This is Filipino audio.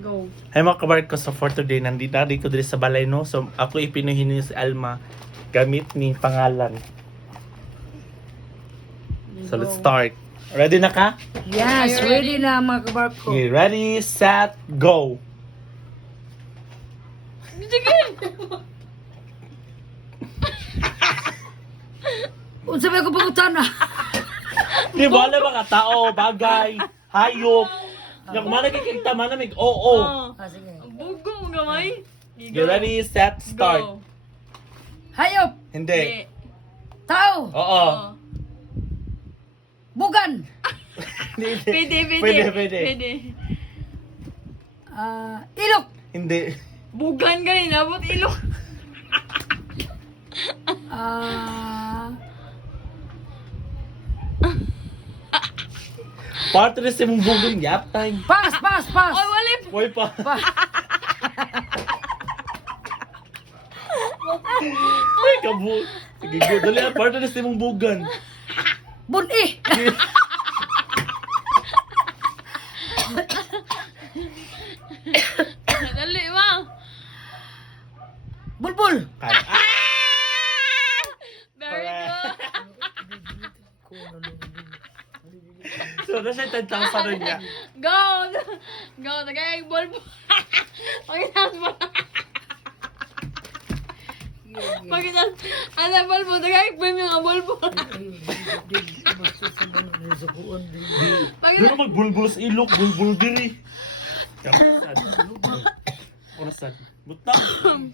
Go. Ay mga kabarko, so for today, nandito ko dito sa balay, no? So ako ipinuhin niyo si Alma gamit ni pangalan. So let's start. Ready na ka? Yes, ready na mga kabarko. Okay, ready, set, go! Sige! Unsa may ko pangutan na? Di ba alam mga tao, bagay, hayop. Yung mana kikita, mana may oo. Sige. Bugo mo gamay. Okay, ready, set, start. Hayop, Hindi. tao, Oo. bugan, Pwede. Pwede. ilok, Hindi. Bugan ka rin, abot ilok. Parte na sa mong bugong yatay. pass. Ay, wali. Boy pa. Ay, kabu. Sige, go. Dali, parte na sa mong bugan. Buni, Dali, ma. bulbul, Ah! Very good. So, nasa 10,000 rin niya. Go. Go, tagay ball po. Pakitas mo. Pakitas. Ano ball po, tagay po yung ball po. Doon magbulbul sa ilok, bulbul diri. Orasan. Butang.